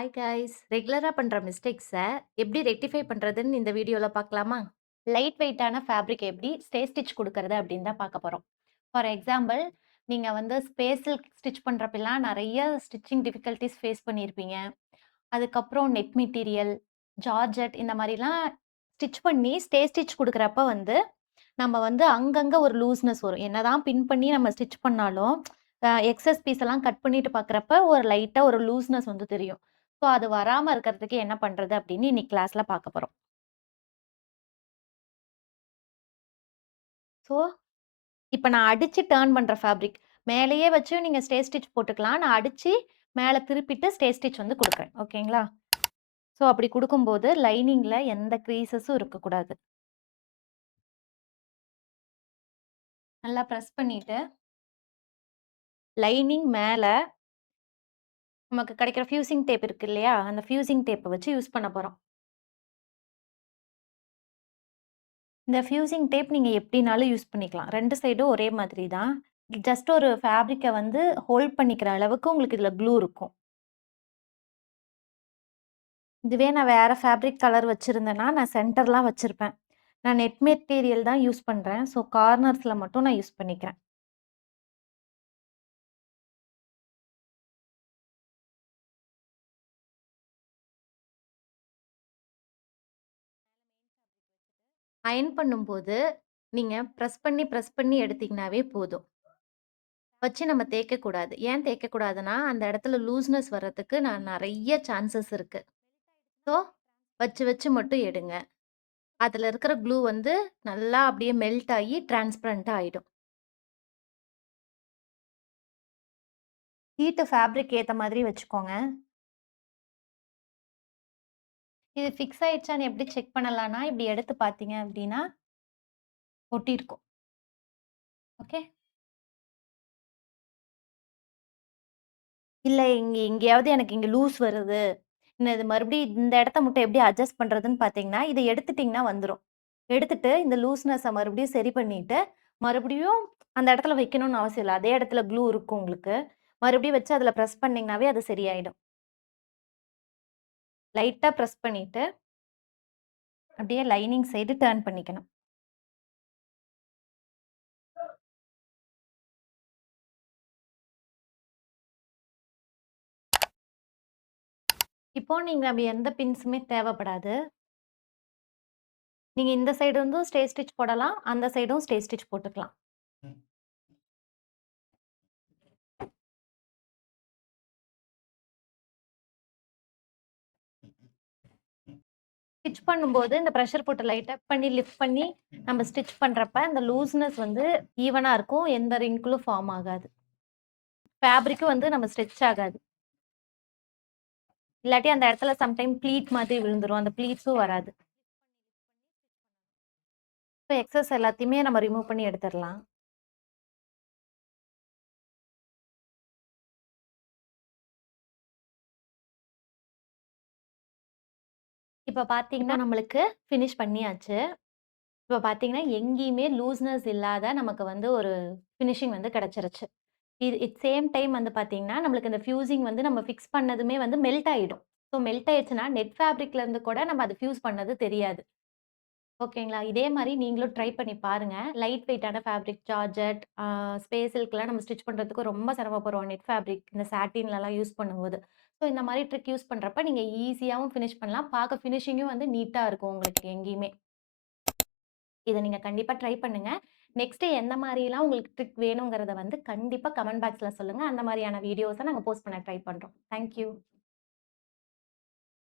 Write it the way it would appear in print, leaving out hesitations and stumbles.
Hi guys. ரெகுலரா பண்ற mistakes எப்படி ரெக்டிஃபை பண்றதுன்னு இந்த வீடியோல பார்க்கலாமா? லைட் வெயிட்டான ஃபேப்ரிக் எப்படி ஸ்டே ஸ்டிச் குடுக்கறது அப்படின்னு தான் பார்க்க போறோம். ஃபார் எக்ஸாம்பிள், நீங்க வந்து ஸ்பேஸில் ஸ்டிச் பண்றப்பலாம் நெறைய ஸ்டிச்சிங் டிஃபிகல்டீஸ் ஃபேஸ் பண்ணியிருப்பீங்க. அதுக்கப்புறம் நெட் மெட்டீரியல், ஜார்ஜெட் இந்த மாரிலாம் ஸ்டிச் பண்ணி ஸ்டே ஸ்டிச் குடுக்குறப்ப வந்து, நம்ம வந்து அங்கங்க ஒரு லூஸ்னஸ் வரும். என்னதான் பின் பண்ணி நம்ம ஸ்டிச் பண்ணாலும், எக்ஸஸ் பீஸ் எல்லாம் கட் பண்ணிட்டு பார்க்குறப்ப ஒரு லைட்டா ஒரு லூஸ்னஸ் வந்து தெரியும். ஸோ அது வராம இருக்கிறதுக்கு என்ன பண்றது அப்படின்னு இன்னைக்கு கிளாஸ்ல பார்க்க போறோம். ஸோ இப்ப நான் அடிச்சு டர்ன் பண்ற ஃபேப்ரிக். மேலேயே வச்சு நீங்க ஸ்டே ஸ்டிச் போட்டுக்கலாம். நான் அடிச்சு மேல திருப்பிட்டு ஸ்டே ஸ்டிச் வந்து குடுக்குறேன். ஓகேங்களா? ஸோ அப்படி குடுக்கும்போது லைனிங்ல எந்த க்ரீசஸும் இருக்கக்கூடாது. நல்லா பிரஸ் பண்ணிட்டு, லைனிங் மேல நமக்கு கிடைக்கிற ஃபியூசிங் டேப் இருக்கு இல்லையா? அந்த ஃபியூசிங் டேப்ப வச்சு யூஸ் பண்ண போறோம். இந்த ஃபியூசிங் டேப் நீங்க எப்படினாலும் யூஸ் பண்ணிக்கலாம். 2 சைடும் ஒரே மாதிரி தான். ஜஸ்ட் ஒரு ஃபேப்ரிக்க வந்து ஹோல்ட் பண்ணிக்கிற அளவுக்கு உங்களுக்கு இதுல க்ளூ இருக்கும். இதுவே நான் வேற ஃபேப்ரிக் கலர் வச்சிருந்தேன்னா, நான் சென்டர்லாம் வச்சிருப்பேன். நான் நெட் மெட்டீரியல் தான் யூஸ் பண்றேன். ஸோ கார்னர்ஸ்ல மட்டும் நான் யூஸ் பண்ணிக்கிறேன். அயர்ன் பண்ணும்போது, நீங்க பிரஸ் பண்ணி எடுத்தீங்கனாவே போதும். வச்சு நம்ம தேய்க்கக்கூடாது. ஏன் தேய்க்கக்கூடாதுன்னா, அந்த இடத்துல லூஸ்னஸ் வர்றதுக்கு நெறைய சான்சஸ் இருக்கு. ஸோ, வச்சு மட்டும் எடுங்க. அதுல இருக்கிற க்ளூ வந்து நல்லா அப்படியே மெல்ட் ஆயி டிரான்ஸ்பரன்ட்டா ஆயிடும். ஹீட் ஃபேப்ரிக் ஏத்த மாதிரி வச்சுக்கோங்க. இது ஃபிக்ஸ் ஆயிடுச்சான்னு எப்படி செக் பண்ணலான்னா, இப்படி எடுத்து பார்த்தீங்க அப்படின்னா, ஒட்டியிருக்கும். ஓகே. இல்ல எங்கேயாவது எனக்கு இங்க லூஸ் வருது. இது மறுபடியும் இந்த இடத்த மட்டும் எப்படி அட்ஜஸ்ட் பண்றதுன்னு பார்த்தீங்கன்னா, இத எடுத்துட்டீங்கன்னா வந்துரும். எடுத்துட்டு இந்த லூஸ்னஸ மறுபடியும் சரி பண்ணிட்டு, மறுபடியும் அந்த இடத்துல வைக்கணும்னு அவசியம் இல்ல. அதே இடத்துல க்ளூ இருக்கும் உங்களுக்கு. மறுபடியும் வச்சு அதில பிரஸ் பண்ணீங்கனாவே அது சரியாயிடும். லைட்டா பிரஸ் பண்ணிட்டு, அப்படியே லைனிங் சைடு டர்ன் பண்ணிக்கணும். இப்போ நீங்க அப்படி எந்த பின்ஸுமே தேவைப்படாது. நீங்க இந்த சைடு இருந்தும் ஸ்டே ஸ்டிச் போடலாம். அந்த சைடும் ஸ்டே ஸ்டிச் போட்டுக்கலாம். ஸ்டிச் பண்ணும்போது இந்த பிரஷர் போட்டு லைட்டா பண்ணி லிஃப்ட் பண்ணி நம்ம ஸ்டிச் பண்றப்ப, அந்த லூஸ்னஸ் வந்து ஈவனா இருக்கும். எந்த ரிங்கிளும் ஃபார்ம் ஆகாது. ஃபேப்ரிக்கும் வந்து நம்ம ஸ்ட்ரெச் ஆகாது. இல்லாட்டி அந்த இடத்துல சம்டைம் ப்ளீட் மாதிரி விழுந்துரும். அந்த ப்ளீட்ஸும் வராது. இப்ப எக்ஸஸ் எல்லாத்தையுமே நம்ம ரிமூவ் பண்ணி எடுத்துரலாம். இப்ப பார்த்தீங்கன்னா, நம்மளுக்கு ஃபினிஷ் பண்ணியாச்சு. இப்ப பார்த்தீங்கன்னா, எங்கேயுமே லூஸ்னஸ் இல்லாத நமக்கு வந்து ஒரு ஃபினிஷிங் வந்து கிடைச்சிருச்சு. சேம் டைம் வந்து பார்த்தீங்கன்னா, நம்மளுக்கு இந்த ஃபியூசிங் வந்து நம்ம ஃபிக்ஸ் பண்ணதுமே வந்து மெல்ட் ஆயிடும். ஸோ மெல்ட் ஆயிடுச்சுன்னா, நெட் ஃபேப்ரிக்ல இருந்து கூட நம்ம அத ஃபியூஸ் பண்ணது தெரியாது. ஓகேங்களா? இதே மாரி நீங்களும் ட்ரை பண்ணி பாருங்க. லைட் வெயிட்டான ஃபேப்ரிக் ஜார்ஜெட், ஸ்பேஸ் சில்க்லாம் நம்ம ஸ்டிச் பண்றதுக்கு ரொம்ப சிரமப்படுறோம். நெட் ஃபேப்ரிக் இந்த சாட்டின்லலாம் யூஸ் பண்ணும்போது. ஸோ இந்த மாரி ட்ரிக் யூஸ் பண்றப்ப நீங்க ஈஸியாவும் ஃபினிஷ் பண்ணலாம். பார்க்க ஃபினிஷிங்கும் வந்து நீட்டா இருக்கும் உங்களுக்கு எங்கேயுமே. இத நீங்க கண்டிப்பா ட்ரை பண்ணுங்க. நெக்ஸ்ட் எந்த மாரிலாம் உங்களுக்கு ட்ரிக் வேணுங்கிறத வந்து கண்டிப்பா கமெண்ட் பாக்ஸ்ல சொல்லுங்க. அந்த மாரியான வீடியோஸ நாங்க போஸ்ட் பண்ண ட்ரை பண்றோம். Thank you.